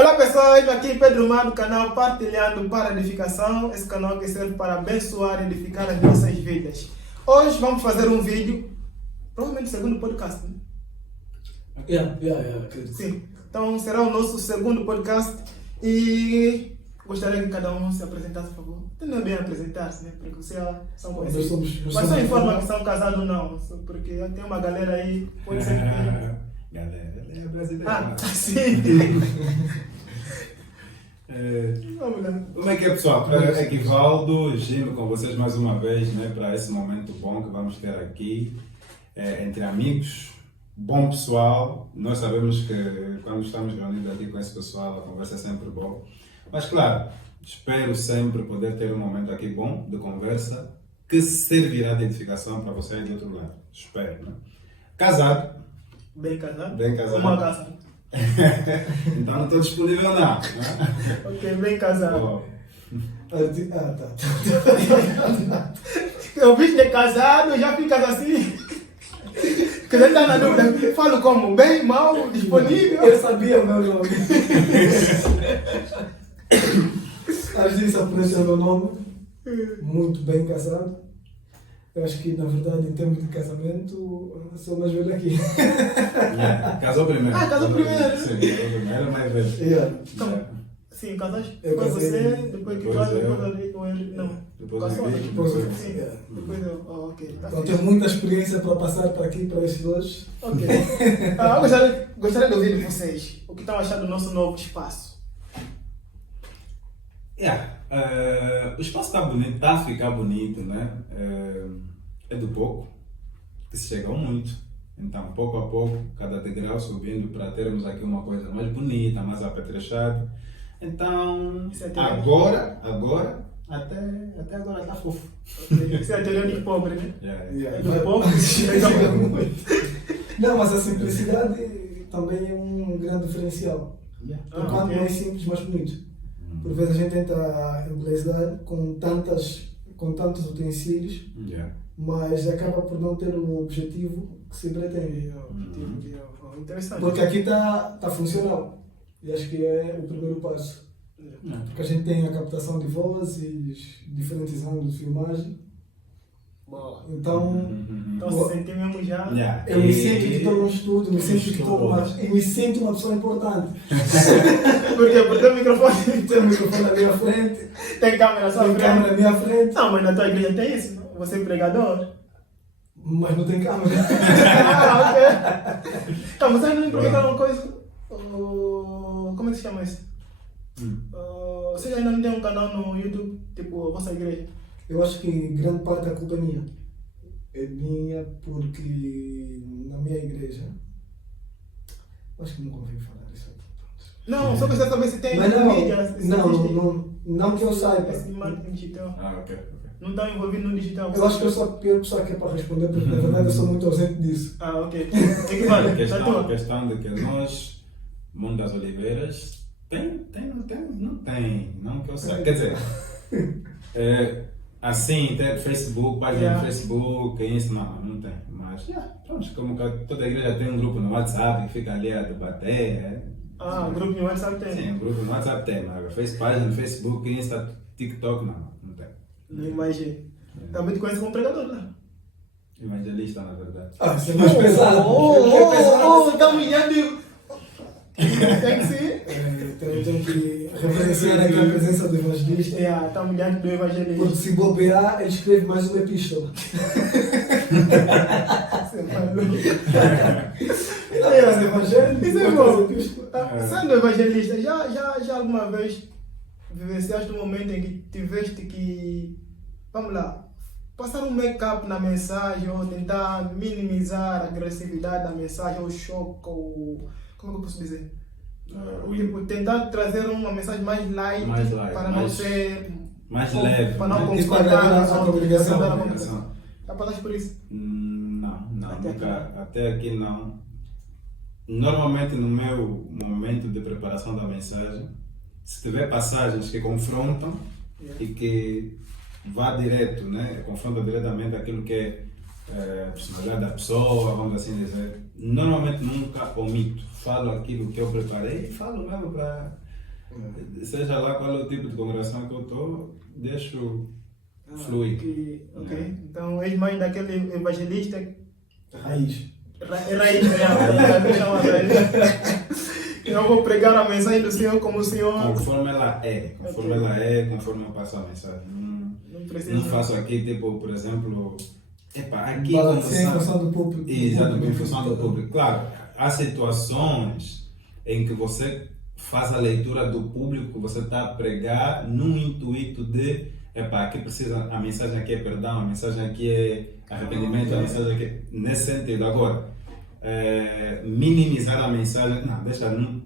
Olá pessoas, aqui Pedro Mar do canal Partilhando para Edificação. Esse canal que serve para abençoar e edificar as nossas vidas. Hoje vamos fazer um vídeo, provavelmente o segundo podcast, né? Acredito. Sim, então será o nosso segundo podcast e gostaria que cada um se apresentasse, por favor. Não é bem apresentar-se, né? Porque vocês são conhecidos. Mas só informa que são casados ou não, porque tem uma galera aí, pode ser que... Galera, é brasileira. Ah, sim. Vamos lá. Como é que é, pessoal? É Equivaldo, Gino com vocês mais uma vez, né, para esse momento bom que vamos ter aqui, entre amigos, bom pessoal. Nós sabemos que quando estamos reunidos aqui com esse pessoal, a conversa é sempre boa. Mas, claro, espero sempre poder ter um momento aqui bom de conversa que servirá de edificação para vocês do outro lado. Espero, né? Casado. Bem casado? Bem casado. Uma casa. Então não estou disponível não. Né? Ok, bem casado. Oh. Tá. Eu vi que é casado, já ficas assim. Que você está na dúvida. Falo como? Bem, mal, disponível? Eu sabia o meu nome. Às vezes aparece o meu nome. Muito bem casado. Eu acho que, na verdade, em termos de casamento, eu sou mais velho aqui. Casou primeiro. Ah, casou primeiro. Sim, casou primeiro, mais velho. Então, sim, casaste? Eu Foi casei. você, depois que Depois tu eu. depois ele. Não. Depois Passou, eu. né? Depois eu. Sim, depois eu. Oh, ok. Tá Então, fixe. tenho muita experiência para passar para aqui, para estes dois. Ok. Gostaria de ouvir de vocês o que estão achando do nosso novo espaço. O espaço está bonito, está a ficar bonito, né? É do pouco que se chega ao muito. Então, pouco a pouco, cada degrau subindo para termos aqui uma coisa mais bonita, mais apetrechada. Então, Isso é teoria. agora, até agora está fofo. Ok. Isso é a teoria de pobre, né? É do Mas- povo. Chega muito. Não, mas a simplicidade também é um grande diferencial. Portanto, ok. não é simples, mas bonito. Por vezes a gente tenta embelezar com tantos utensílios, mas acaba por não ter o objetivo que se pretende. Interessante. Porque aqui está funcional. E acho que é o primeiro passo. Porque a gente tem a captação de vozes, diferentes ângulos de filmagem. Boa. Então, Então se sentimos já. eu me sinto que estou num estúdio, me sinto uma pessoa importante. Por quê? Porque o microfone Tem um microfone na minha frente, tem câmera só tem em câmera frente. na minha frente, Não, mas na tua igreja tem isso, não? Você é pregador. mas não tem câmera. Ah, ok. Então, vocês não implementaram uma coisa. Como é que se chama isso? Vocês ainda não têm um canal no YouTube, tipo a vossa igreja? Eu acho que grande parte da culpa é minha. É minha porque na minha igreja, acho que nunca ouvi falar disso aqui. Não, só precisa saber se tem Mas mídia. se existe não que eu saiba. esse marketing digital. Ok. Não estão envolvidos no digital. Eu acho que eu sou a pior pessoa que é para responder, porque na verdade eu sou muito ausente disso. Ah, ok. Equivale. A Tá tua. questão de que nós, Mundo das Oliveiras, não que eu saiba. Quer dizer, assim, ter Facebook, página no Facebook, isso não tem. Mas, pronto, como que toda a igreja tem um grupo no WhatsApp que fica ali a debater. Ah, grupo de WhatsApp tem. Sim, um grupo no WhatsApp tem, mas fez página no Facebook, Insta, TikTok, não tem. Não imagino. Também te conheço como pregador, né? Evangelista, na verdade. Isso é mais pesado. Tá humilhando. Tem que ser. Tenho que referenciar aqui a presença do evangelista. Tá humilhando do Porque evangelista. se bobear, ele escreve mais uma epístola. Você é maluco. Mas evangelho, Isso é mais bom. epístola. Sendo evangelista, já alguma vez vivenciaste um momento em que tiveste que, vamos lá, passar um make-up na mensagem ou tentar minimizar a agressividade da mensagem ou o choque ou... Como é que eu posso dizer? Tipo, tentar trazer uma mensagem mais light, para não ser... mais leve. Para não Isso confrontar para a congregação. congregação. Já passaste por isso? Não, Até nunca, até aqui não. Normalmente no meu momento de preparação da mensagem, se tiver passagens que confrontam e que vá direto, né, confronta diretamente aquilo que é a personalidade da pessoa, vamos assim dizer, normalmente nunca omito. Falo aquilo que eu preparei e falo mesmo para Seja lá qual é o tipo de congregação que eu estou, deixo fluir. Ok. Então és mais daquele evangelista. Raiz. Raiz, eu vou pregar a mensagem do Senhor como o Senhor. Conforme ela é, conforme eu passo a mensagem. Não faço aqui, tipo, por exemplo, aqui Sem função do público. Exatamente, em função do público. Claro, há situações em que você faz a leitura do público que você está a pregar num intuito de, aqui precisa, a mensagem aqui é perdão, a mensagem aqui é arrependimento, a mensagem aqui é nesse sentido. Agora, minimizar a mensagem,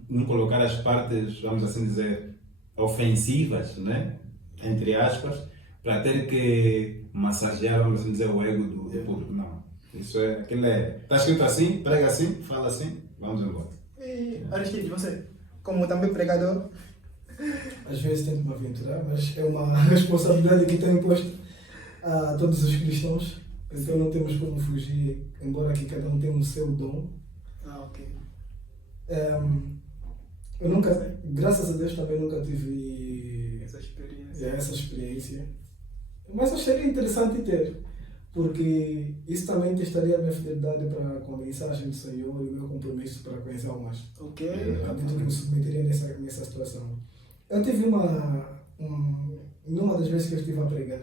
não colocar as partes, vamos assim dizer, ofensivas, né? Entre aspas, para ter que massagear, vamos assim dizer, o ego do público. Não, isso está escrito assim, prega assim, fala assim, vamos embora. E Aristides, você, como também pregador? Às vezes tento me aventurar, mas é uma responsabilidade que está imposta a todos os cristãos, então não temos como fugir, embora aqui cada um tenha o seu dom. Ok. Eu nunca, graças a Deus, também nunca tive essa experiência. Mas acharia interessante ter, porque isso também testaria a minha fidelidade para com a mensagem do Senhor e o meu compromisso para conhecer mais. Ok. Acredito que me submeteria nessa situação. Eu tive numa das vezes que eu estive a pregar,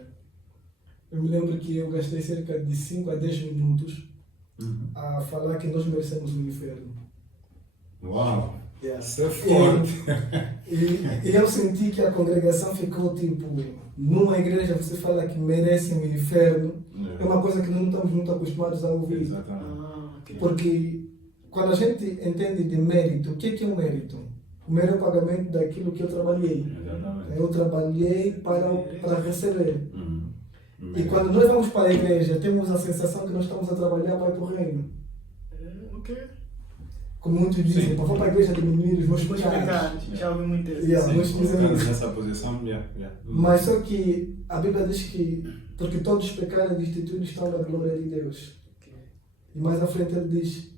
eu me lembro que eu gastei cerca de 5 a 10 minutos a falar que nós merecemos o inferno. Uau! Yeah. Isso é forte! E eu senti que a congregação ficou tipo, numa igreja você fala que merecem o inferno, é uma coisa que não estamos muito acostumados a ouvir. Exatamente. Porque quando a gente entende de mérito, o que é o mérito? O mero pagamento daquilo que eu trabalhei. Exatamente. Eu trabalhei para receber. E quando nós vamos para a igreja, temos a sensação que nós estamos a trabalhar para ir para o reino. Ok. Como muitos dizem, vou para a igreja diminuir os meus pecados. Já ouvi muito isso. Muitos dizem isso. Nessa posição, Mas só que a Bíblia diz que, porque todos pecaram e destituídos estão na glória de Deus. E mais à frente ele diz,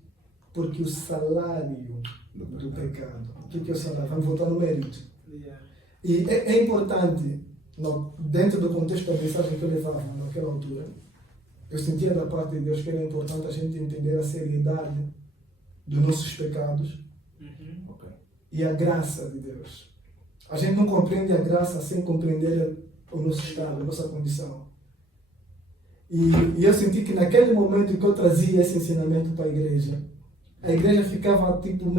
porque o salário do pecado. O que é o salário? Vamos voltar no mérito. E é importante, dentro do contexto da mensagem que eu levava naquela altura, eu sentia da parte de Deus que era importante a gente entender a seriedade dos nossos pecados e a graça de Deus. A gente não compreende a graça sem compreender o nosso estado, a nossa condição. E eu senti que naquele momento que eu trazia esse ensinamento para a igreja ficava tipo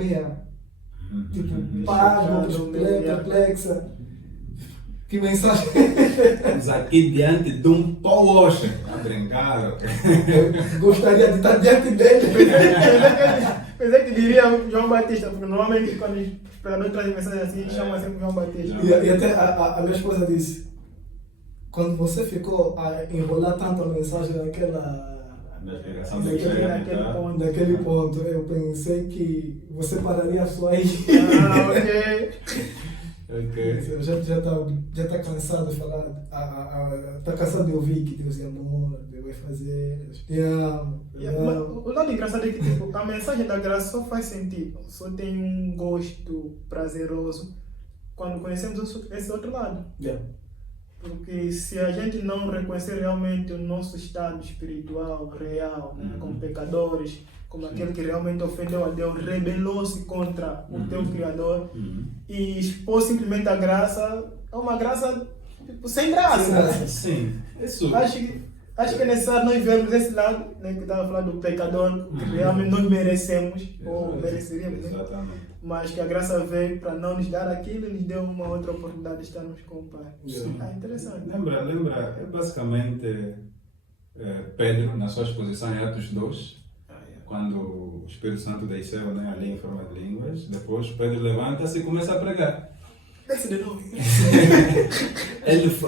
paga, perplexa. Que mensagem! Estamos aqui diante de um Paul Washer. A brincar. Eu gostaria de estar diante dele. Pensei que diria João Batista, porque normalmente quando os pregadores trazem mensagem assim, chamam sempre João Batista. E até a minha esposa disse, quando você ficou a enrolar tanto a mensagem naquele ponto, eu pensei que você pararia só aí. Ok. Já está cansado de falar, está cansado de ouvir que Deus é amor, Deus vai fazer, Deus te ama. O lado engraçado é que tipo, a mensagem da graça só faz sentido, só tem um gosto prazeroso quando conhecemos esse outro lado. Porque se a gente não reconhecer realmente o nosso estado espiritual, real, né, como pecadores, como aquele que realmente ofendeu a Deus, rebelou-se contra o teu Criador e expôs simplesmente a graça, é uma graça tipo, sem graça. Sim. Isso. Acho que é necessário nós vermos esse lado, né, que estava falando do pecador, que realmente nós merecemos, ou mereceríamos, né? Mas que a graça veio para não nos dar aquilo e nos deu uma outra oportunidade de estarmos com o Pai. Interessante. Lembra, basicamente Pedro, na sua exposição em Atos 2, quando o Espírito Santo desceu, né, ali em forma de línguas, depois Pedro levanta-se e começa a pregar. Desce de novo.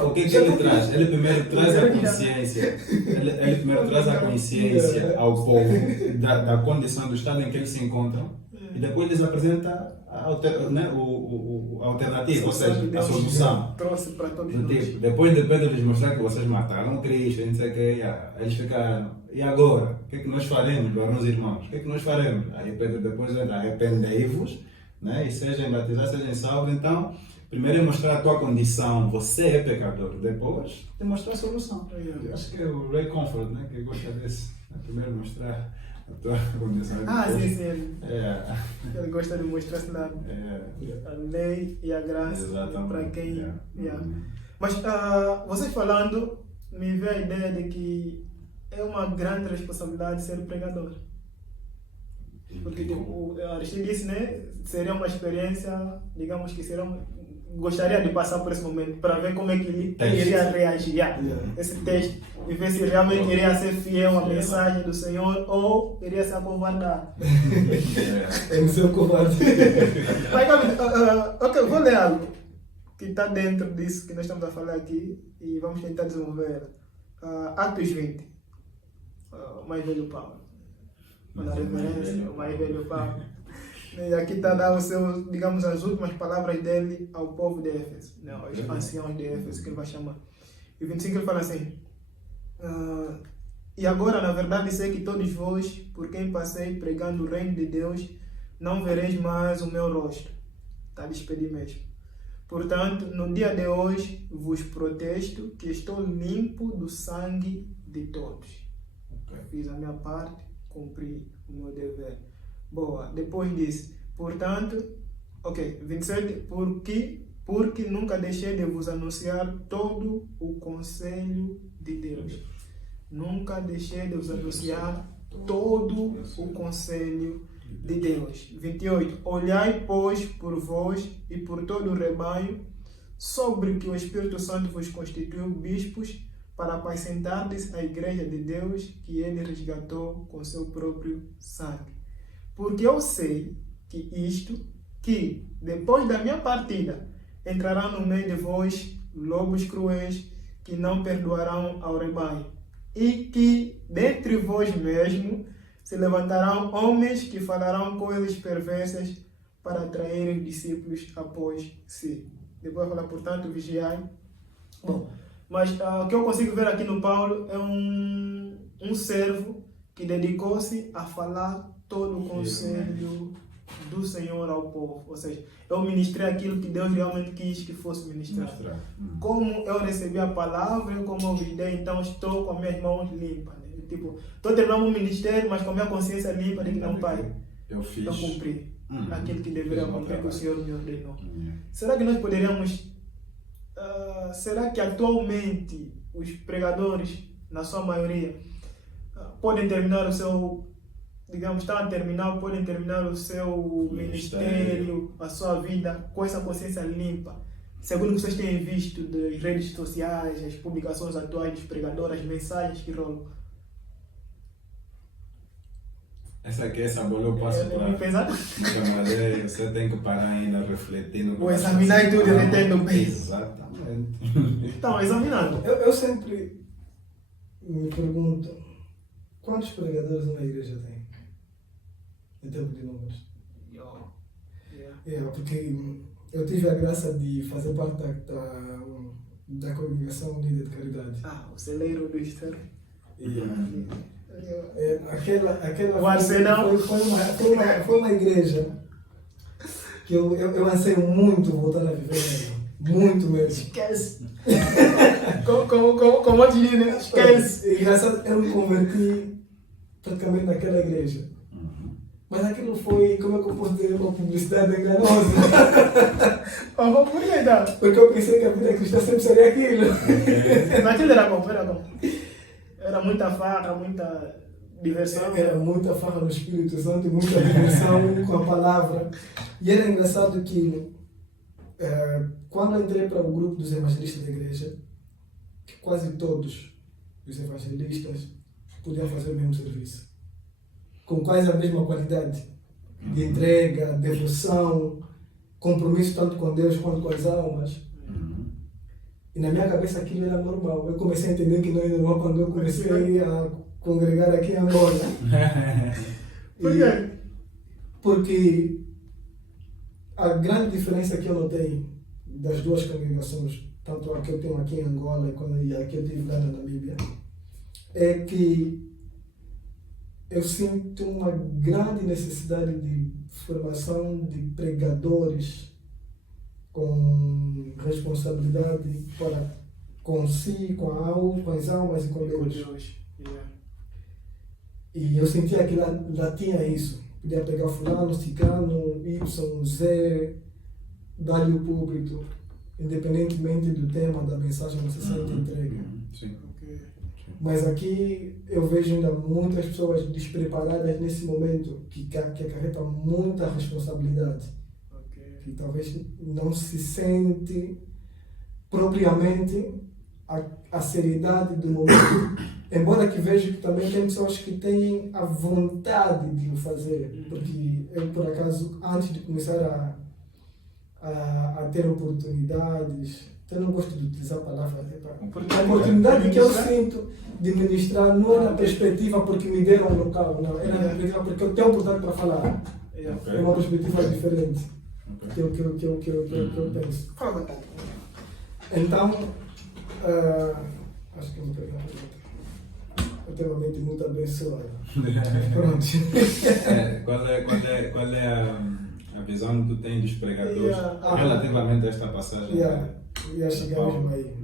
O que ele traz? Ele primeiro traz a consciência. Ele primeiro traz a consciência ao povo da condição do estado em que eles se encontram e depois lhes apresenta a alternativa, ou seja, a solução. Trouxe para todos do nós. tipo, depois de Pedro lhes mostrar que vocês mataram Cristo, não sei o que, eles ficaram, e agora? O que é que nós faremos, meus irmãos? O que é que nós faremos? Aí Pedro depois entra, arrependei-vos, né? E seja em batizar, seja em salvo. Então, primeiro é mostrar a tua condição, você é pecador. Depois, é mostrar a solução. Eu acho que é o Ray Comfort, né? Que gosta desse. Primeiro mostrar a tua condição. Sim. Ele gosta de mostrar-se lá a lei e a graça para quem. Mas vocês falando, me veio a ideia de que é uma grande responsabilidade ser pregador. Porque tipo, Aristide disse, né? Seria uma experiência, digamos que gostaria de passar por esse momento para ver como é que ele iria reagir esse teste e ver se realmente iria ser fiel à mensagem do Senhor ou iria se acovardar. É o seu covarde. Ok, vou ler algo que está dentro disso que nós estamos a falar aqui e vamos tentar desenvolver. Atos 20. O mais velho Paulo. Na referência, o mais velho Paulo. E aqui está a dar digamos, as últimas palavras dele ao povo de Éfeso, né, aos anciãos de Éfeso, que ele vai chamar. E 25 ele fala assim: e agora, na verdade, sei que todos vós, por quem passei pregando o reino de Deus, não vereis mais o meu rosto. Está a despedir mesmo. Portanto, no dia de hoje, vos protesto que estou limpo do sangue de todos. Fiz a minha parte, cumpri o meu dever. Boa, depois disso, portanto, 27, porque nunca deixei de vos anunciar todo o conselho de Deus. Nunca deixei de vos anunciar todo o conselho de Deus. 28, olhai, pois, por vós e por todo o rebanho, sobre que o Espírito Santo vos constituiu bispos, para apacentardes a igreja de Deus, que ele resgatou com seu próprio sangue. Porque eu sei que depois da minha partida entrarão no meio de vós lobos cruéis que não perdoarão ao rebanho, e que dentre vós mesmo se levantarão homens que falarão coisas perversas para atrair os discípulos após si. Depois vai falar, portanto, vigiai. Bom, mas o que eu consigo ver aqui no Paulo é um servo que dedicou-se a falar todo o conselho do Senhor ao povo. Ou seja, eu ministrei aquilo que Deus realmente quis que fosse ministrado. Como eu recebi a palavra, como eu vos dei, então estou com as minhas mãos limpas. Né? Tipo, estou terminando o ministério, mas com a minha consciência limpa de que não, Pai, eu cumpri aquilo que deveria cumprir, que o Senhor me ordenou. Será que nós poderíamos... será que atualmente os pregadores, na sua maioria, podem terminar o seu... digamos, podem terminar o seu ministério, a sua vida com essa consciência limpa? Segundo o que vocês têm visto das redes sociais, as publicações atuais dos pregadores, as mensagens que rolam. Essa bola eu passo para pesado. Você tem que parar ainda, refletir no que vou examinar e tudo, eu entendo bem. Exatamente. Então, examinando. Eu sempre me pergunto, quantos pregadores uma igreja tem? Em termos de números. Porque eu tive a graça de fazer parte da Congregação Unida de Caridade. O celeiro do Easter. Aquela o Arsenal foi uma igreja que eu anseio muito voltar a viver nela. Muito mesmo. Esquece. Como outros dizem, né? Esquece. Engraçado, eu me converti praticamente naquela igreja. Mas aquilo foi, como é que eu posso dizer, uma publicidade enganosa. Por que então? Porque eu pensei que a vida cristã sempre seria aquilo. Mas aquilo era bom, era muita farra, muita diversão. Era muita farra no Espírito Santo, muita diversão com a palavra. E era engraçado que quando eu entrei para o grupo dos evangelistas da igreja, quase todos os evangelistas podiam fazer o mesmo serviço, com quase a mesma qualidade de entrega, devoção, compromisso tanto com Deus quanto com as almas. E na minha cabeça aquilo era normal. Eu comecei a entender que não era normal quando eu comecei a congregar aqui em Angola. Por quê? Porque a grande diferença que eu notei das duas congregações, tanto a que eu tenho aqui em Angola e a que eu tive lá na Namíbia, é que eu sinto uma grande necessidade de formação de pregadores com responsabilidade para com si, com as almas e com Deus. Yeah. E eu sentia que lá tinha isso. Podia pegar fulano, ciclano, Y, Z, dar-lhe o púlpito, independentemente do tema, da mensagem que você sente entregue. Sim. Okay. Mas aqui eu vejo ainda muitas pessoas despreparadas nesse momento que acarretam muita responsabilidade, Okay. que talvez não se sente propriamente a seriedade do momento. Embora que vejo que também tem pessoas que têm a vontade de o fazer, porque eu, por acaso, antes de começar a ter oportunidades, eu não gosto de utilizar a palavra, a oportunidade que eu sinto de ministrar não é na perspectiva porque me deram um local, não, é na perspectiva porque eu tenho oportunidade para falar. Yeah. É uma perspectiva diferente que eu penso. Fala, tá. Então, acho que eu me perdi a pergunta. Eu tenho uma mente muito abençoada. Pronto. Qual é a visão que tu tens dos pregadores relativamente a esta passagem? Ia chegar mesmo aí.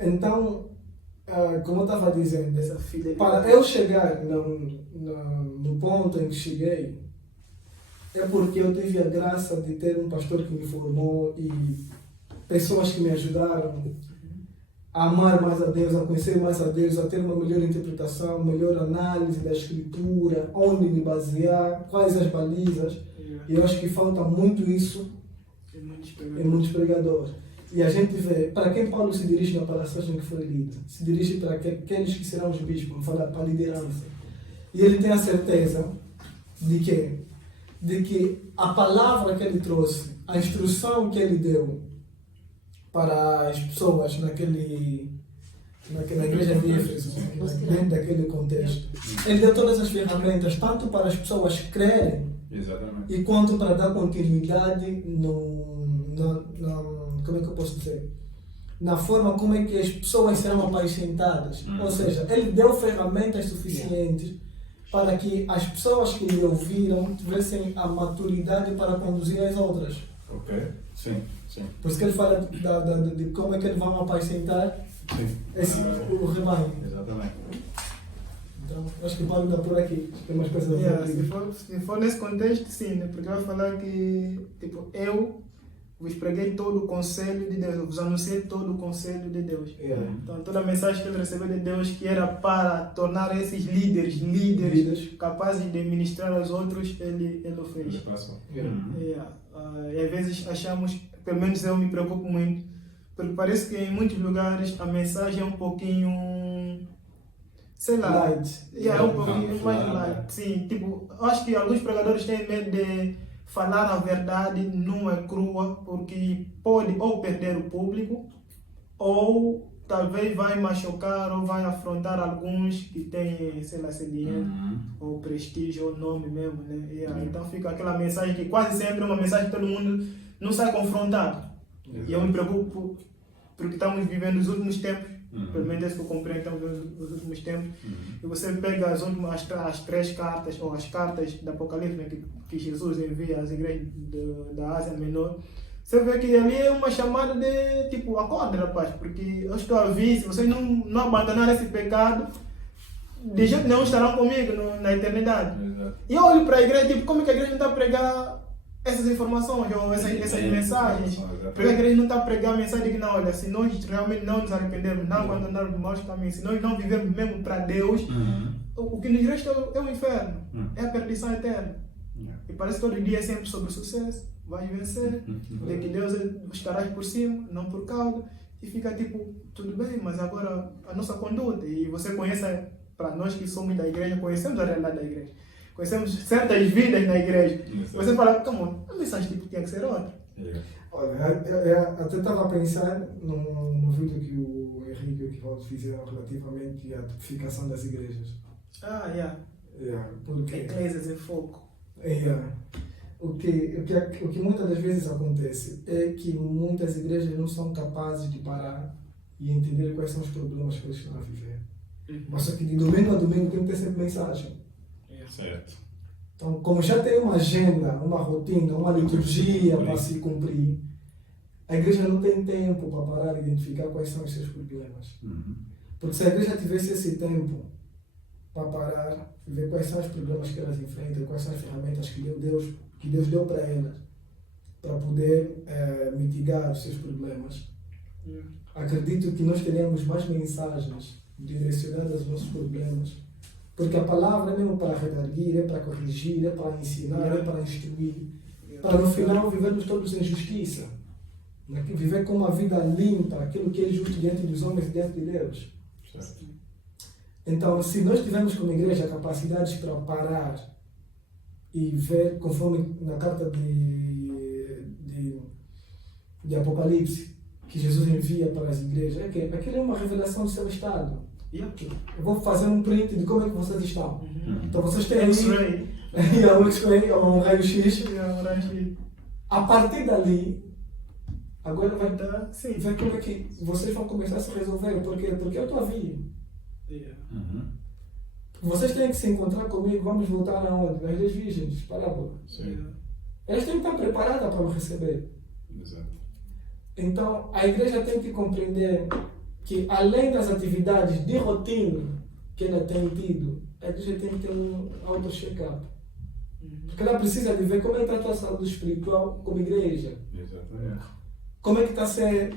Então, como eu estava dizendo, Essa filha para eu chegar no ponto em que cheguei, é porque eu tive a graça de ter um pastor que me formou e pessoas que me ajudaram a amar mais a Deus, a conhecer mais a Deus, a ter uma melhor interpretação, melhor análise da escritura, onde me basear, quais as balizas. E eu acho que falta muito isso em muitos pregadores. E a gente vê, para quem Paulo se dirige na passagem que foi lida? Se dirige para aqueles que serão os bispos, vamos falar para a liderança. E ele tem a certeza de que a palavra que ele trouxe, a instrução que ele deu para as pessoas na igreja de Éfeso, dentro daquele contexto, ele deu todas as ferramentas, tanto para as pessoas crerem, exatamente, e quanto para dar continuidade como é que eu posso dizer? Na forma como é que as pessoas serão apacentadas. Ou seja, ele deu ferramentas suficientes para que as pessoas que lhe ouviram tivessem a maturidade para conduzir as outras. Ok, sim. Por isso que ele fala de como é que eles vão apacentar o rebanho. Exatamente. Então, acho que pode dar por aqui. Tem umas coisas se for nesse contexto, sim, né? Porque vai falar que tipo, eu vos preguei todo o conselho de Deus, eu vos anunciei todo o conselho de Deus. Então, toda a mensagem que ele recebeu de Deus, que era para tornar esses líderes capazes de ministrar aos outros, ele o fez. Ele passou. E às vezes achamos, pelo menos eu me preocupo muito, porque parece que em muitos lugares a mensagem é um pouquinho, sei lá, light. É um pouquinho mais light. Sim, tipo, eu acho que alguns pregadores têm medo de falar a verdade numa crua, porque pode ou perder o público, ou talvez vai machucar ou vai afrontar alguns que têm, sei lá, esse dinheiro, ou prestígio, ou nome mesmo, né? Então fica aquela mensagem que quase sempre é uma mensagem que todo mundo não sai confrontado. E eu me preocupo porque estamos vivendo os últimos tempos, pelo menos isso que eu compreendo, estamos vivendo os últimos tempos, e você pega as três cartas, ou as cartas do Apocalipse, né, que Jesus envia às igrejas da Ásia Menor, você vê que ali é uma chamada de tipo, acorda, rapaz, porque eu estou a vir, se vocês não abandonarem esse pecado, de jeito nenhum estarão comigo na eternidade. Exato. E eu olho para a igreja, tipo, como é que a igreja não está a pregar essas informações ou essas mensagens? Porque a igreja não está a pregar a mensagem de que não, olha, se nós realmente não nos arrependermos, não abandonarmos os maus caminhos, se nós não vivemos mesmo para Deus, o que nos resta é o inferno, é a perdição eterna. E parece que todo dia é sempre sobre o sucesso, vais vencer, de que Deus estará por cima, não por cauda, e fica tipo, tudo bem, mas agora a nossa conduta, e você conhece, para nós que somos da igreja, conhecemos a realidade da igreja, conhecemos certas vidas na igreja, você fala, calma, a mensagem tipo, tinha que ser outra. Olha, eu até estava a pensar no vídeo que o Henrique e o Equivaldo fizeram relativamente à tipificação das igrejas. Porque Eclésias em foco. O que muitas das vezes acontece é que muitas igrejas não são capazes de parar e entender quais são os problemas que eles estão a viver. Mas só que de domingo a domingo tem que ter sempre mensagem. Certo. Então, como já tem uma agenda, uma rotina, uma liturgia para se cumprir, a igreja não tem tempo para parar e identificar quais são os seus problemas. Porque se a igreja tivesse esse tempo para parar e ver quais são os problemas que elas enfrentam, quais são as ferramentas que Deus deu para elas, para poder mitigar os seus problemas, acredito que nós teremos mais mensagens direcionadas aos nossos problemas. Porque a palavra é mesmo para redarguir, é para corrigir, é para ensinar, é para instruir, para no final vivermos todos em justiça. Viver com uma vida limpa, aquilo que é justo diante dos homens e diante de Deus. Certo. Então, se nós tivermos como igreja capacidades para parar e ver, conforme na carta de Apocalipse, que Jesus envia para as igrejas, aquilo é uma revelação do seu estado. Eu vou fazer um print de como é que vocês estão. Então vocês têm X-ray. um X-ray, um raio-X. X-ray. A partir dali, agora vai Tá, sim. ver como é que vocês vão começar a se resolver. Porque eu estou a vir. Vocês têm que se encontrar comigo. Vamos voltar aonde? Nas 10 virgens, parábola. Elas têm que estar preparadas para me receber. Exato. Então, a igreja tem que compreender que, além das atividades de rotina que ela tem tido, a igreja tem que ter um auto-check-up. Porque ela precisa de ver como é que está a saúde espiritual como igreja. Exatamente. Como é que está a ser...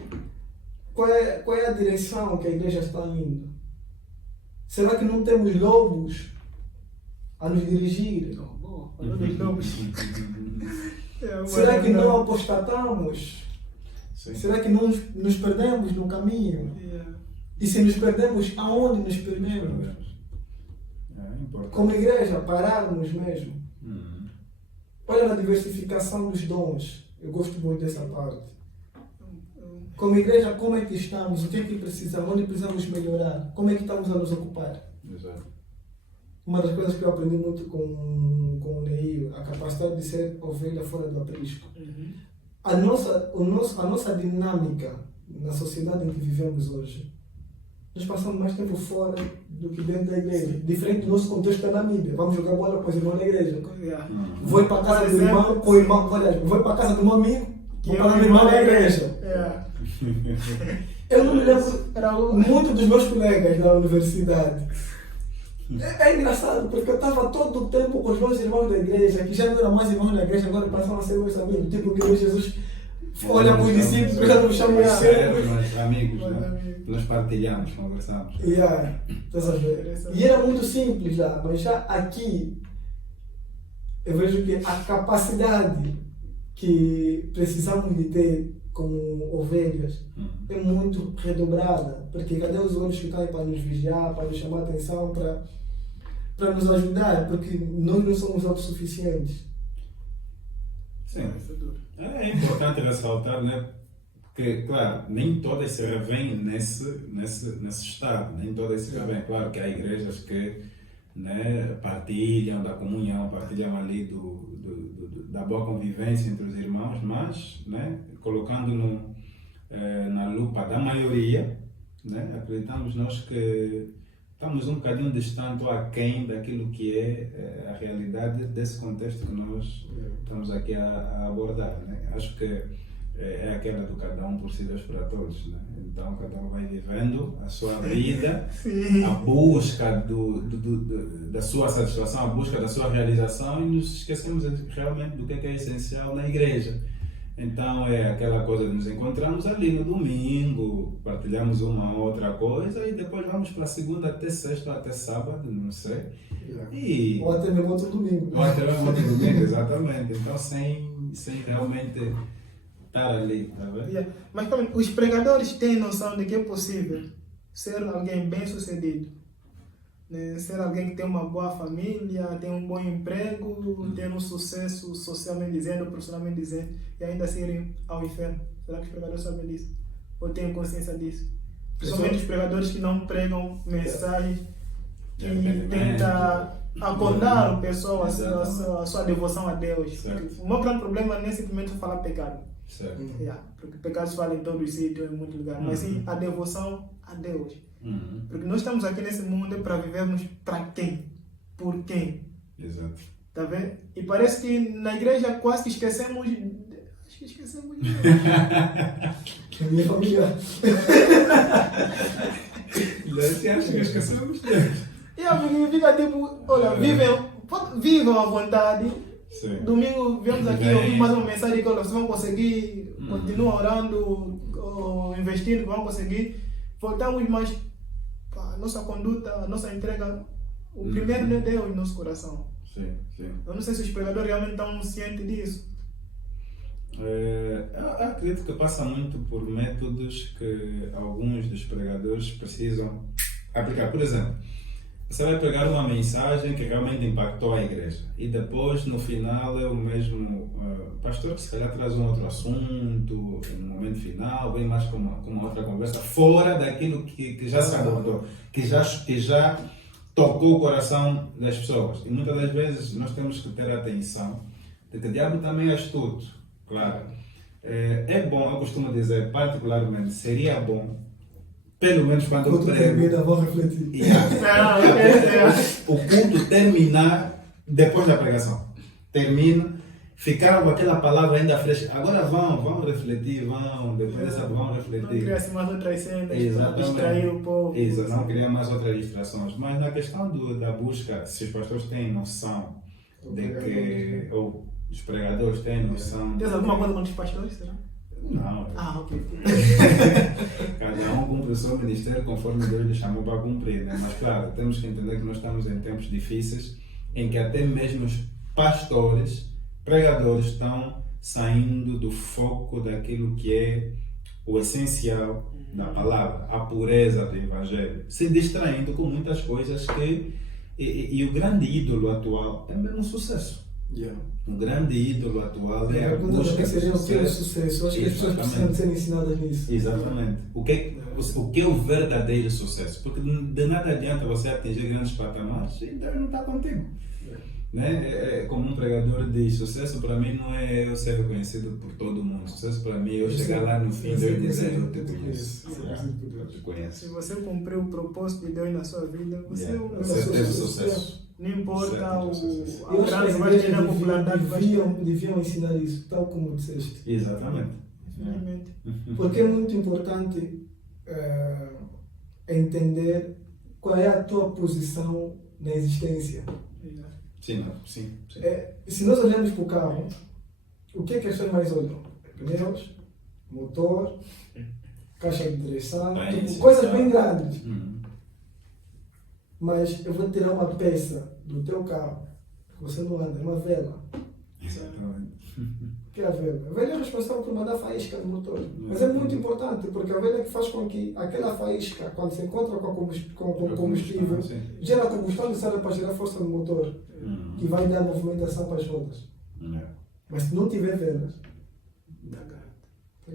Qual é a direção que a igreja está indo? Será que não temos lobos a nos dirigir? Será que não apostatamos? Sim. Será que não nos perdemos no caminho? E se nos perdemos, aonde nos perdemos? É importante. Como igreja, pararmos mesmo. Olha na diversificação dos dons. Eu gosto muito dessa parte. Como igreja, como é que estamos? O que é que precisamos? Onde precisamos melhorar? Como é que estamos a nos ocupar? Exato. Uma das coisas que eu aprendi muito com o Neil, a capacidade de ser ovelha fora do aprisco. A nossa dinâmica na sociedade em que vivemos hoje, nós passamos mais tempo fora do que dentro da igreja. Diferente do nosso contexto da Namíbia. Vamos jogar bola com os irmãos da igreja. Vou para a casa do irmão, com o irmão, vou para a casa do meu amigo, vou para o meu irmão da igreja. Eu não me lembro, muito dos meus colegas da universidade. É engraçado, porque eu estava todo o tempo com os meus irmãos da igreja, que já não eram mais irmãos da igreja, agora passaram a ser meus amigos. Tipo, que Jesus olha para os discípulos, eu já não chamo de servos. Nós amigos, né? Nós partilhamos, conversamos. E era muito simples lá, mas já aqui eu vejo que a capacidade que precisamos de ter como ovelhas é muito redobrada, porque cadê os olhos que estão para nos vigiar, para nos chamar a atenção, para nos ajudar, porque nós não somos autossuficientes. Sim, é importante ressaltar, né? Porque, claro, nem todas se revêem nesse estado, nem todas se revêem. Claro que há igrejas que, né, partilham da comunhão, partilham ali da boa convivência entre os irmãos, mas, né, colocando na lupa da maioria, né, acreditamos nós que estamos um bocadinho distante ou aquém daquilo que é a realidade desse contexto que nós estamos aqui a abordar, né? Acho que é aquela do cada um por si, Deus para todos, né? Então cada um vai vivendo a sua vida, a busca da sua satisfação, a busca da sua realização, e nos esquecemos realmente do que é essencial na igreja. Então é aquela coisa de nos encontrarmos ali no domingo, partilhamos uma ou outra coisa e depois vamos para segunda até sexta, até sábado, não sei. Ou até mesmo outro domingo. Ou até mesmo outro domingo, exatamente. Então sem realmente estar ali, tá vendo? Mas também, os pregadores têm noção de que é possível ser alguém bem sucedido, né? Ser alguém que tem uma boa família, tem um bom emprego, ter um sucesso socialmente dizendo, profissionalmente dizendo, e ainda assim irem ao inferno. Será que os pregadores sabem disso? Ou têm consciência disso? Principalmente os pregadores que não pregam mensagens que tentam acordar o pessoal a sua devoção a Deus. O meu grande problema não é simplesmente falar pecado. Certo. Yeah, porque pecados falam em todo o sítio, em muito lugar. Mas sim a devoção a Deus. Porque nós estamos aqui nesse mundo para vivermos para quem? Por quem? Exato. Tá vendo? E parece que na igreja quase que esquecemos. Acho que esquecemos. A minha família. Você acha que esquecemos Deus? Porque fica tipo, olha, vivam à vontade. Sim. Domingo viemos aqui Bem. ouvir mais uma mensagem que olha, vocês vão conseguir, continuam orando, ou investindo, vão conseguir. Voltamos mais para a nossa conduta, a nossa entrega. O primeiro é Deus no nosso coração. Sim, sim. Eu não sei se os pregadores realmente estão cientes disso. Eu acredito que passa muito por métodos que alguns dos pregadores precisam aplicar. Por exemplo, você vai pregar uma mensagem que realmente impactou a igreja e depois, no final, é o mesmo pastor que se calhar traz um outro assunto, no momento final, vem mais com uma outra conversa, fora daquilo que já se abordou, que já tocou o coração das pessoas. E muitas das vezes nós temos que ter atenção de que o diabo também é astuto. Claro. É bom, eu costumo dizer, particularmente, seria bom, pelo menos quando eu Quando prego, termina, vou refletir. o culto terminar depois da pregação. Termina, ficar com aquela palavra ainda fresca. Agora vão refletir, depois dessa vão Não refletir. criar-se mais outras cenas para Exatamente. distrair o povo. Isso, não criar mais outras distrações. Mas na questão da busca, se os pastores têm noção de que, ou os pregadores têm noção. Tens alguma coisa contra os pastores, será? Não. Ok. Cada um cumpre o seu ministério conforme Deus lhe chamou para cumprir, né? Mas claro, temos que entender que nós estamos em tempos difíceis em que até mesmo os pastores, pregadores estão saindo do foco daquilo que é o essencial da palavra, a pureza do Evangelho, se distraindo com muitas coisas e o grande ídolo atual é mesmo o sucesso. Yeah. O grande ídolo atual é a pergunta busca também do seria o que é o sucesso. sucesso. Acho que as pessoas precisam de ser ensinadas nisso. Exatamente. O que é o verdadeiro sucesso? Porque de nada adianta você atingir grandes patamares e Deus não está contigo. Né? Como um pregador diz, sucesso para mim não é eu ser reconhecido por todo mundo. Sucesso para mim é eu chegar lá no fim e Deus dizer eu te conheço. Eu te conheço. Se você cumprir o propósito de Deus na sua vida, você é um Você teve sucesso. Não importa Eu a acho que grande as vai ter a igrejas popularidade vai ter. deviam ensinar isso, tal como disseste. Exatamente. Infelizmente. Porque é muito importante entender qual é a tua posição na existência. Sim. Se nós olhamos para o carro, o que é que as pessoas mais olham? Pneus, motor, caixa de direção, tipo, coisas bem grandes. Mas eu vou tirar uma peça do teu carro que você não anda, é uma vela. Exatamente. O que é a vela? A vela é responsável por mandar faísca no motor. Mas é muito importante, porque a vela é que faz com que aquela faísca, quando se encontra com o combustível, gera combustão necessária para gerar força no motor, que vai dar movimentação para as rodas. Mas se não tiver velas,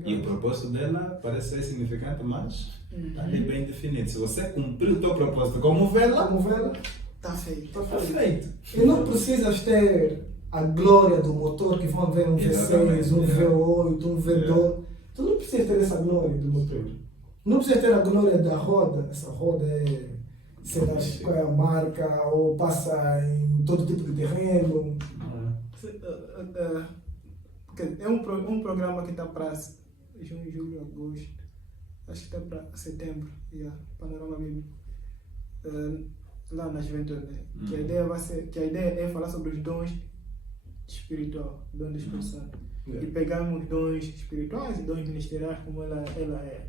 e o propósito dela parece ser significante, mas está ali bem definido. Se você cumprir o teu propósito como vela, Está feito. está feito. E não precisas ter a glória do motor que vão ver um V6, um V8, um V12. Tu não precisas ter essa glória do motor. Não precisas ter a glória da roda. Essa roda é, sei lá qual é a marca, ou passa em todo tipo de terreno. É um programa que está para junho, julho, agosto. Acho que está para setembro. Panorama Bíblico. Lá na juventude. Que a ideia é falar sobre os dons espiritual, dons do Espírito Santo. E pegarmos dons espirituais e dons ministeriais como ela é.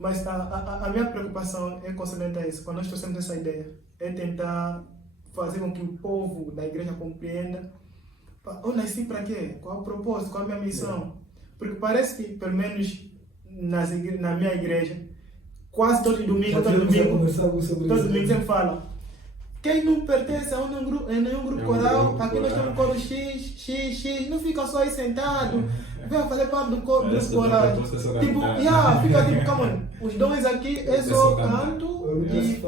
Mas a minha preocupação é concernente a isso. Quando nós trouxemos essa ideia, é tentar fazer com que o povo da igreja compreenda: eu nasci para quê? Qual é o propósito? Qual é a minha missão? Porque parece que, pelo menos na minha igreja, quase todo domingo sempre fala: quem não pertence a nenhum grupo coral, aqui nós temos um coro X, não fica só aí sentado, vem fazer parte do grupo coral. Tipo, fica tipo, come on, os dons aqui é só canto e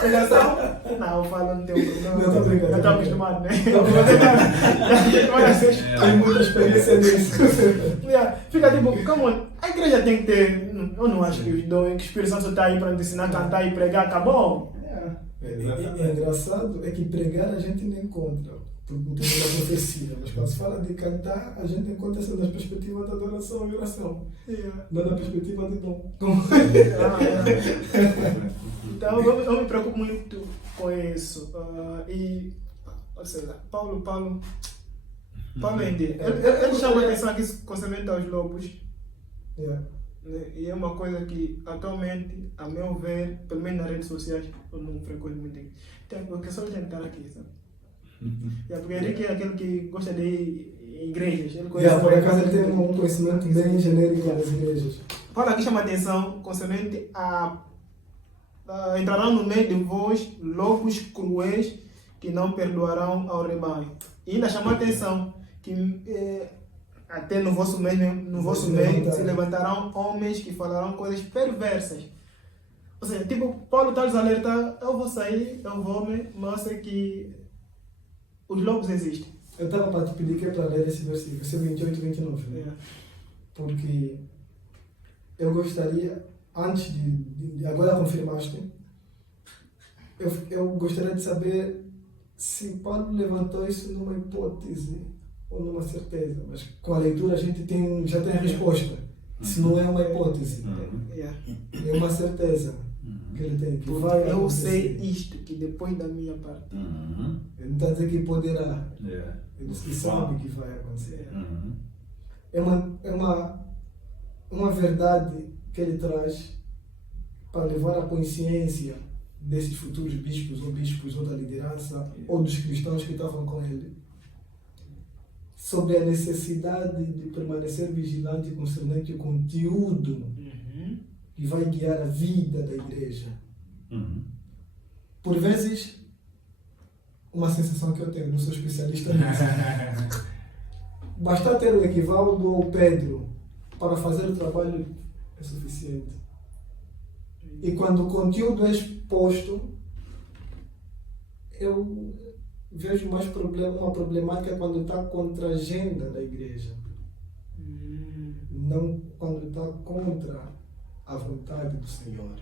pregação. Não, fala não tem um problema. Não, tô brincando. Já está acostumado, né? Tem muita experiência nisso. Fica tipo, come on, a igreja tem que ter, eu não acho que os dons, que o Espírito Santo está aí para nos ensinar a cantar e pregar, acabou. É engraçado, é que pregar a gente não encontra, porque não tem uma profecia, mas quando se fala de cantar, a gente encontra isso na perspectiva da adoração e oração, não na perspectiva de dom. Então eu me preocupo muito com isso. Ou seja, Paulo ele chama a atenção aqui concernente aos lobos. Yeah. E é uma coisa que atualmente, a meu ver, pelo menos nas redes sociais, eu não frequento muito. Porque só a gente estar aqui, sabe? Porque Henrique é aquele que gosta de ir em igrejas. Ele conhece Por acaso ele tem um conhecimento bem genérico das igrejas. Paulo aqui chama a atenção concernente entrarão no meio de vós lobos cruéis que não perdoarão ao rebanho. E ainda chama a atenção que até no vosso meio se levantarão homens que falarão coisas perversas. Ou seja, tipo, Paulo está nos alertar, eu vou sair, eu vou mas eu sei que os lobos existem. Eu estava para te pedir que é para ler esse versículo, esse 28 e 29, né? Porque eu gostaria, antes de agora confirmaste, eu gostaria de saber se Paulo levantou isso numa hipótese ou numa certeza, mas com a leitura a gente já tem a resposta. Se não é uma hipótese, é uma certeza que ele tem. Que vai eu acontecer. sei isto, que depois da minha parte. Ele não está a dizer que poderá. Ele diz que sabe que vai acontecer. É uma verdade que ele traz para levar à consciência desses futuros bispos ou da liderança, ou dos cristãos que estavam com ele, sobre a necessidade de permanecer vigilante concernente o conteúdo que vai guiar a vida da igreja. Por vezes, uma sensação que eu tenho, não sou especialista nisso, basta ter o Equivaldo ou o Pedro para fazer o trabalho é suficiente. E quando o conteúdo é exposto, eu vejo mais uma problemática quando está contra a agenda da igreja, não quando está contra a vontade do Senhor.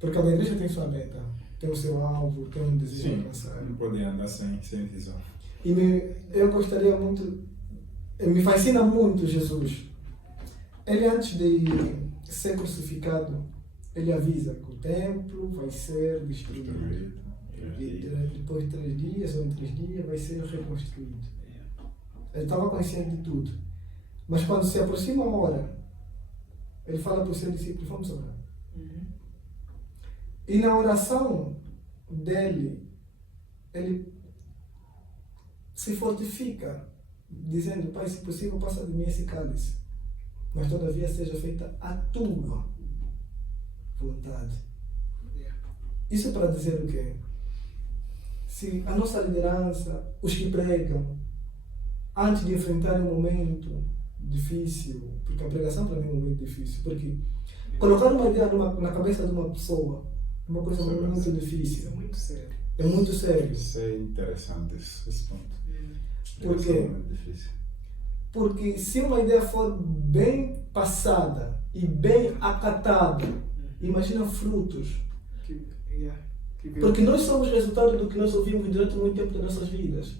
Porque a igreja tem sua meta, tem o seu alvo, tem um desejo de alcançar. Não pode andar sem visão. E eu gostaria muito, me fascina muito Jesus. Ele, antes de ser crucificado, ele avisa que o templo vai ser destruído. E depois de 3 dias ou em 3 dias vai ser reconstruído. Ele estava consciente de tudo. Mas quando se aproxima a hora, ele fala para os seus discípulos: vamos orar. E na oração dele, ele se fortifica, dizendo: Pai, se possível, passa de mim esse cálice, mas todavia seja feita a tua vontade. Isso para dizer o quê? Se a nossa liderança, os que pregam, antes de enfrentarem um momento difícil, porque a pregação para mim é um momento difícil, porque colocar uma ideia na cabeça de uma pessoa é uma coisa muito difícil. É muito sério. É muito sério. Isso é interessante, esse ponto. Por quê? É muito difícil. Porque se uma ideia for bem passada e bem acatada, imagina frutos. Porque nós somos resultado do que nós ouvimos durante muito tempo das nossas vidas.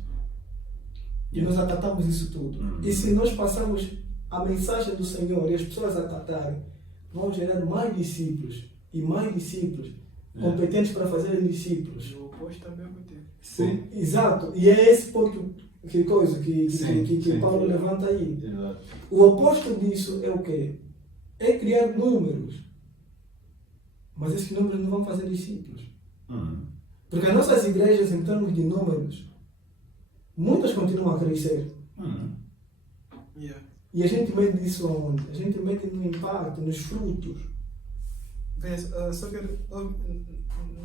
E nós acatamos isso tudo. E se nós passarmos a mensagem do Senhor e as pessoas acatarem, vão gerar mais discípulos e mais discípulos competentes para fazerem discípulos. O oposto também acontece. Sim. Exato. E é esse ponto que Paulo levanta aí. Exato. O oposto disso é o quê? É criar números. Mas esses números não vão fazer discípulos. Porque as nossas igrejas, em termos de números, muitas continuam a crescer. E a gente mede isso aonde? A gente mede no impacto, nos frutos. Vês, só que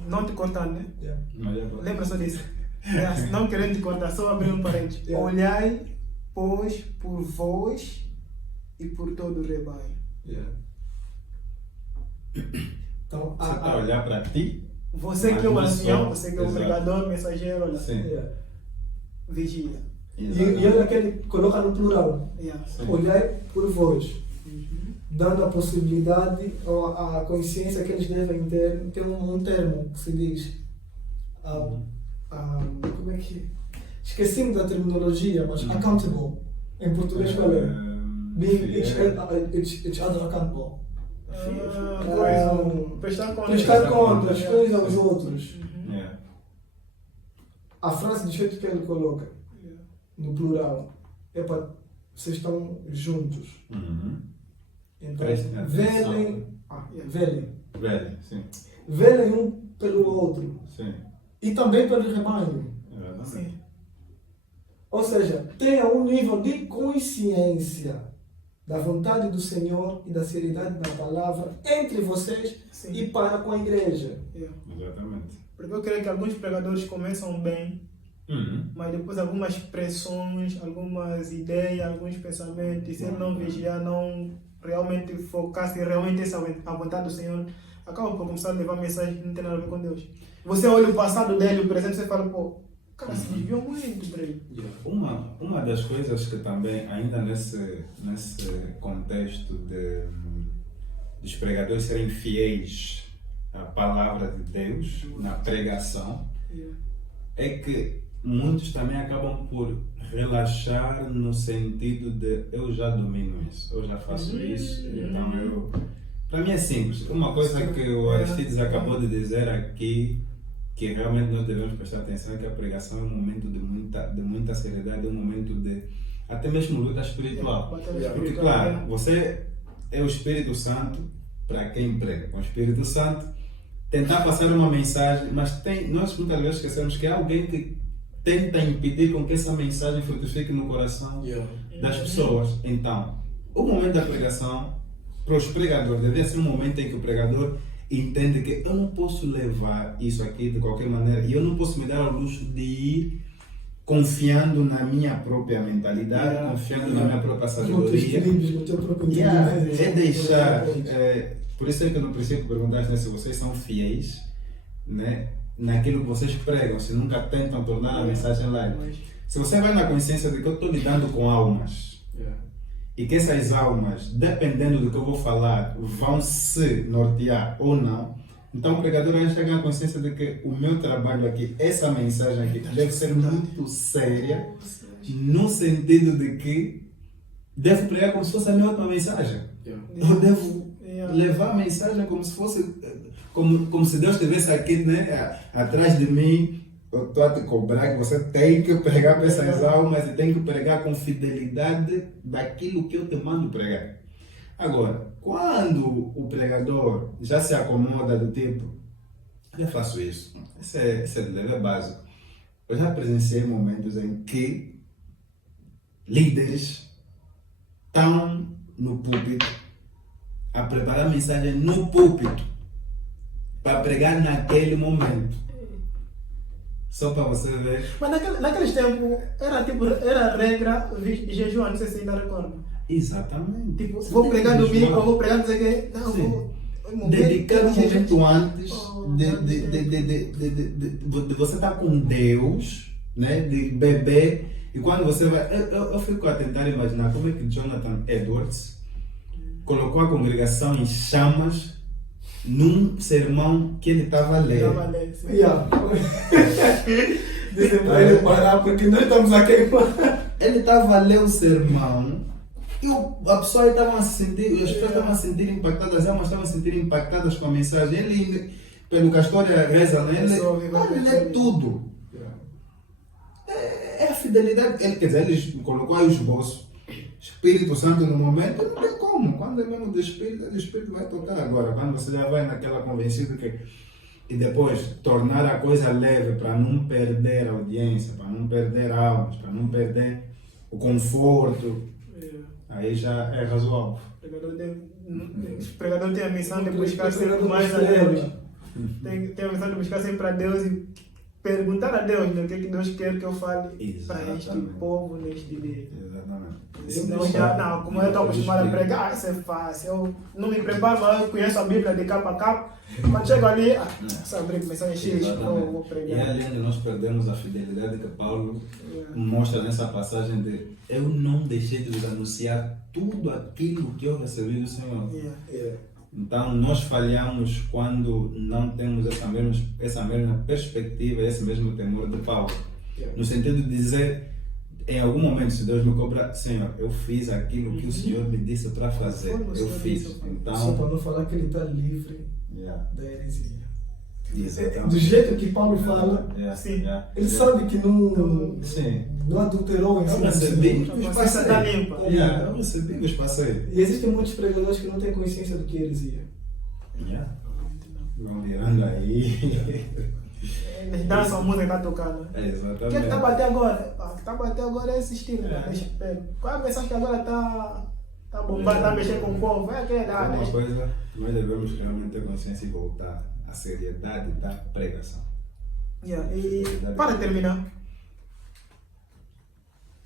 não te cortando, né? Yeah. Mas é bom. Lembra só disso? Não querendo te cortar, só abrir um parênteses. Yeah. Olhai, pois, por vós e por todo o rebanho. Yeah. Então, Você está a olhar para ti? Você Mas que é o não ancião, só. você que é o Exato. pregador, mensageiro, olha, Sim. yeah. vigia. E olha que ele coloca no plural. Yeah. Sim. Olhai por vós, Uhum. dando a possibilidade ou a consciência que eles devem ter. Tem um termo que se diz. Como é que. Esqueci-me da terminologia, mas accountable. Em português qual é? Being each other accountable. Prestar conta. Prestar contas uns aos outros. Uhum. Yeah. A frase do jeito que ele coloca, Yeah. no plural, é para vocês estão juntos. Uhum. Então, Prestem atenção. velem, velem. Velho, sim. Velem um pelo outro. Sim. E também pelo rebanho. Exatamente. Sim. Ou seja, tenha um nível de consciência da vontade do Senhor e da seriedade da palavra entre vocês Sim. e para com a igreja. Yeah. Exatamente. Porque eu creio que alguns pregadores começam bem, Uhum. mas depois algumas pressões, algumas ideias, alguns pensamentos, e se ele não vigiar, não realmente focar-se realmente essa a vontade do Senhor, acaba por começar a levar mensagem que não tem nada a ver com Deus. Você olha o passado dele, o presente, você fala, pô, o cara se desviou muito por aí. Uma das coisas que também, ainda nesse contexto dos pregadores serem fiéis à palavra de Deus, na pregação, Yeah. é que muitos também acabam por relaxar no sentido de eu já domino isso, eu já faço isso, então eu... Para mim é simples. Uma coisa que o Aristides acabou de dizer aqui, que realmente nós devemos prestar atenção, é que a pregação é um momento de muita seriedade, é um momento de até mesmo luta espiritual. Porque, claro, você é o Espírito Santo para quem prega. Com o Espírito Santo, tentar passar uma mensagem, mas nós muitas vezes esquecemos que há alguém que tenta impedir com que essa mensagem frutifique no coração das pessoas. Então, o momento da pregação, para os pregadores, deve ser um momento em que o pregador entende que eu não posso levar isso aqui de qualquer maneira e eu não posso me dar ao luxo de ir confiando na minha própria mentalidade, confiando na minha própria sabedoria. No teu próprio Yeah, entendimento. é deixar. Por isso é que no princípio perguntaste, né, se vocês são fiéis, né, naquilo que vocês pregam, se nunca tentam tornar a mensagem light. Se você vai na consciência de que eu estou lidando com almas e que essas almas, dependendo do que eu vou falar, vão se nortear ou não, então o pregador vai chegar à consciência de que o meu trabalho aqui, essa mensagem aqui, deve ser muito séria, no sentido de que devo pregar como se fosse a minha última mensagem. Eu devo levar a mensagem como se fosse, como se Deus estivesse aqui, né, atrás de mim. Eu estou a te cobrar que você tem que pregar para essas almas e tem que pregar com fidelidade daquilo que eu te mando pregar. Agora, quando o pregador já se acomoda do tipo, eu faço isso, isso é de leve básico. Eu já presenciei momentos em que líderes estão no púlpito a preparar a mensagem no púlpito para pregar naquele momento. Só para você ver. Mas naqueles tempos era regra jejuar, não sei se ainda recorda. Exatamente. Tipo, vou pregar domingo, vou pregar não sei o quê. Não, Sim. vou Dedicar um jejum. momento antes de você estar com Deus, né? De beber. E quando você vai. Eu fico a tentar imaginar como é que Jonathan Edwards colocou a congregação em chamas num sermão que ele estava a ler. Dizem para ele parar porque nós estamos a queimar. Ele estava a ler o sermão e a pessoa estava a sentir, as pessoas estavam a sentir impactadas, as almas estavam a sentir impactadas com a mensagem. Ele, pelo que a história reza, né? Ele lê tudo. É a fidelidade. Ele, quer dizer, ele colocou aí o esboço. Espírito Santo no momento, não tem como. Quando é mesmo do Espírito, o Espírito vai tocar. Agora, quando você já vai naquela convencida que. E depois tornar a coisa leve para não perder a audiência, para não perder almas, para não perder o conforto. Aí já é razoável. O pregador tem a missão de buscar sempre mais a Deus. Tem a missão de buscar sempre a Deus e perguntar a Deus, né, o que é que Deus quer que eu fale para este povo neste dia. Exatamente. Senão já, não, como eu estou acostumado a pregar, isso é fácil. Eu não me preparo, mas eu conheço a Bíblia de capa a capa. Quando chego ali, só abrir mensagem X, vou E pregar. além de nós perdermos a fidelidade que Paulo mostra nessa passagem de eu não deixei de vos anunciar tudo aquilo que eu recebi do Senhor. Então nós falhamos quando não temos essa mesma perspectiva, esse mesmo temor de Paulo. No sentido de dizer, em algum momento, se Deus me cobra, Senhor, eu fiz aquilo que o Senhor me disse para fazer. Eu fiz. Então, só para não falar que ele está livre da heresia. Do jeito que Paulo fala, ele sabe que não adulterou em eu recebi, A consciência está limpa. eu recebi, mas passei. E existem muitos pregadores que não têm consciência do que é heresia. Vão virando aí. Eles dançam a música que está tocando. É, exatamente. O que é que está a bater agora? O que está a bater agora é esse estilo. Deixa eu ver. Qual é a mensagem que agora está bombando, está mexendo com o povo? É aquele Uma coisa, nós devemos realmente ter consciência e voltar à seriedade da pregação. E para terminar,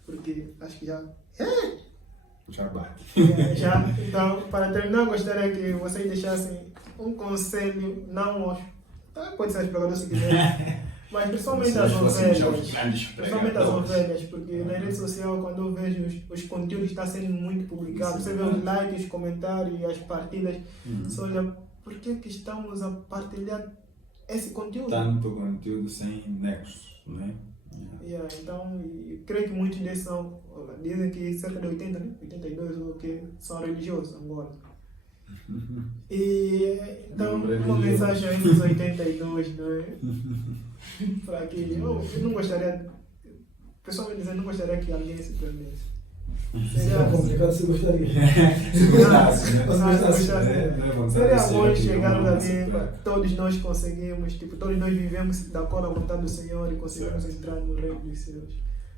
porque acho que já. Já bate. Então, para terminar, gostaria que vocês deixassem um conselho, não aos. Pode ser aos pregadores se quiserem, mas principalmente às ovelhas. Principalmente às ovelhas, porque na rede social, quando eu vejo os conteúdos estão sendo muito publicados, você vê os likes, os comentários, as partilhas, você olha, por que estamos a partilhar esse conteúdo? Tanto conteúdo sem nexo, não é? Então, creio que muitos deles são, dizem que cerca de 80, né? 82 ou que são religiosos agora. E então, uma mensagem aí dos 82, não é? Para que eu não gostaria, pessoalmente dizendo, não gostaria que alguém se perdesse. Seria complicado se gostaria. Seria bom chegarmos ali, todos nós conseguimos, todos nós vivemos de acordo com a vontade do Senhor e conseguimos entrar no reino dos céus.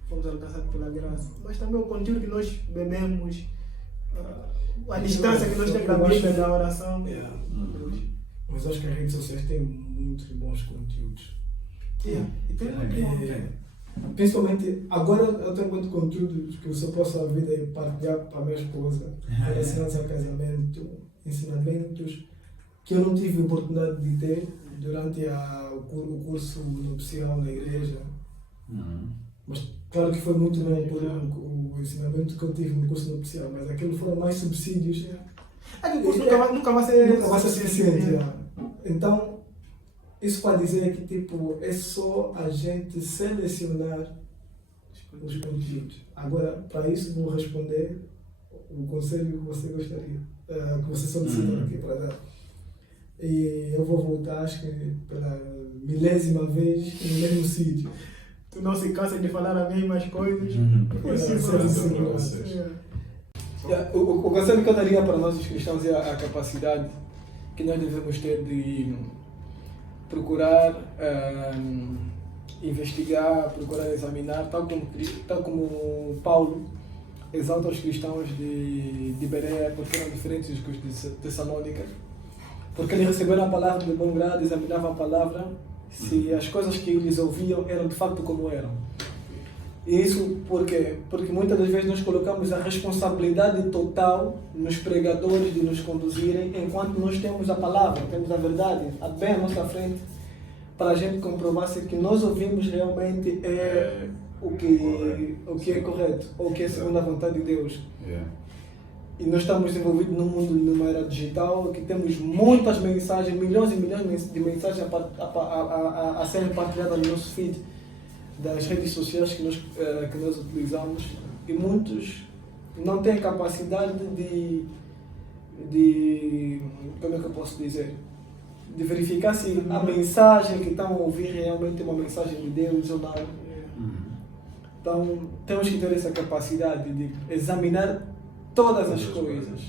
Fomos alcançados pela graça. Mas também o conteúdo que nós bebemos, a distância que nós temos da Bíblia, da oração. Mas acho que as redes sociais têm muitos bons conteúdos. E tem muito bom. Principalmente, agora eu tenho muito conteúdo que eu só posso ouvir e partilhar para a minha esposa, relacionados ao casamento, ensinamentos que eu não tive a oportunidade de ter durante o curso nupcial na igreja. Mas claro que foi muito bom por o ensinamento que eu tive no curso nupcial, mas aquilo foram mais subsídios. É que o curso nunca vai ser suficiente. Então, isso para dizer que tipo, é só a gente selecionar os conteúdos. Agora, para isso vou responder o conselho que você gostaria, que você solicitou aqui para dar. E eu vou voltar, acho que pela milésima vez no mesmo sítio. Tu não se cansa de falar as mesmas coisas. O conselho que eu daria para nós os cristãos é a capacidade que nós devemos ter de procurar investigar, procurar examinar, tal como Paulo exalta os cristãos de Bereia, porque eram diferentes dos de Tessalônica, porque eles receberam a palavra de bom grado, examinavam a palavra, se as coisas que eles ouviam eram de fato como eram. E isso porque muitas das vezes nós colocamos a responsabilidade total nos pregadores de nos conduzirem, enquanto nós temos a palavra, temos a verdade bem à nossa frente, para a gente comprovar se o que nós ouvimos realmente é o que é correto, ou o que é segundo a vontade de Deus. E nós estamos envolvidos num mundo, numa era digital, que temos muitas mensagens, milhões e milhões de mensagens a serem partilhadas no nosso feed das redes sociais que nós utilizamos, e muitos não têm capacidade de como é que eu posso dizer? De verificar se a mensagem que estão a ouvir realmente é uma mensagem de Deus ou não. Então, temos que ter essa capacidade de examinar todas as coisas,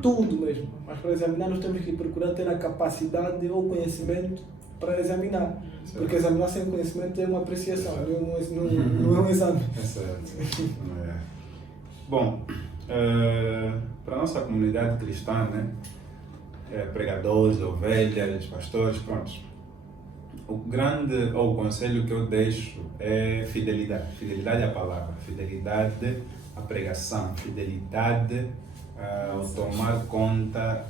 tudo mesmo. Mas para examinar nós temos que procurar ter a capacidade ou conhecimento para examinar. Porque examinar sem conhecimento é uma apreciação, não é um exame. É certo. Bom, para a nossa comunidade cristã, né? Pregadores, ovelhas, pastores, prontos. O grande ou o conselho que eu deixo é fidelidade. Fidelidade à palavra, fidelidade à pregação, fidelidade ao tomar conta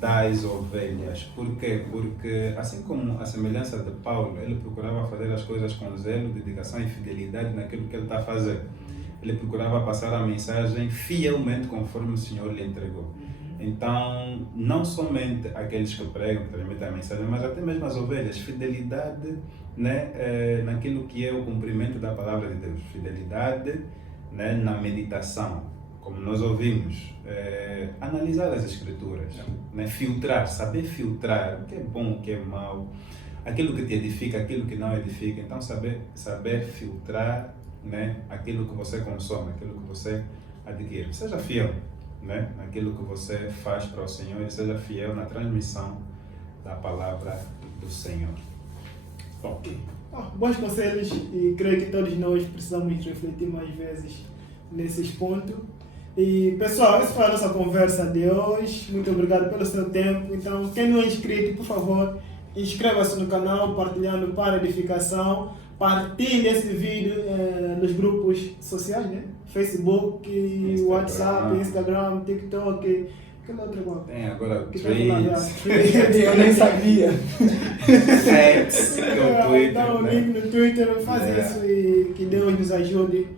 das ovelhas. Por quê? Porque, assim como a semelhança de Paulo, ele procurava fazer as coisas com zelo, dedicação e fidelidade naquilo que ele está a fazer. Ele procurava passar a mensagem fielmente conforme o Senhor lhe entregou. Então, não somente aqueles que pregam, que transmitem a mensagem, mas até mesmo as ovelhas. Fidelidade, né, naquilo que é o cumprimento da palavra de Deus. Fidelidade, né, na meditação, como nós ouvimos. Analisar as Escrituras, né, filtrar, saber filtrar o que é bom, o que é mau, aquilo que te edifica, aquilo que não edifica. Então, saber filtrar, né, aquilo que você consome, aquilo que você adquire. Seja fiel, né, naquilo que você faz para o Senhor e seja fiel na transmissão da palavra do Senhor. Ok. Bons conselhos, e creio que todos nós precisamos refletir mais vezes nesses pontos. E pessoal, essa foi a nossa conversa de hoje. Muito obrigado pelo seu tempo. Então, quem não é inscrito, por favor, inscreva-se no canal, partilhando para edificação. Partilhe esse vídeo nos grupos sociais, né? Facebook, Instagram. WhatsApp, Instagram, TikTok. Aquela outra coisa. Tem agora Que Threads, Eu nem sabia. Threads, que é o Twitter, Dá um né? link no Twitter, faz É. isso e que Deus nos ajude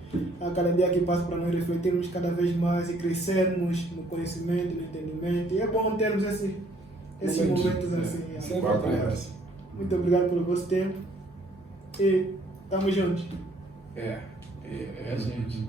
a cada dia que passa para nós refletirmos cada vez mais e crescermos no conhecimento, no entendimento. E é bom termos esses momentos assim. Sim. Boa conversa. Muito obrigado pelo vosso tempo e estamos juntos. É a gente.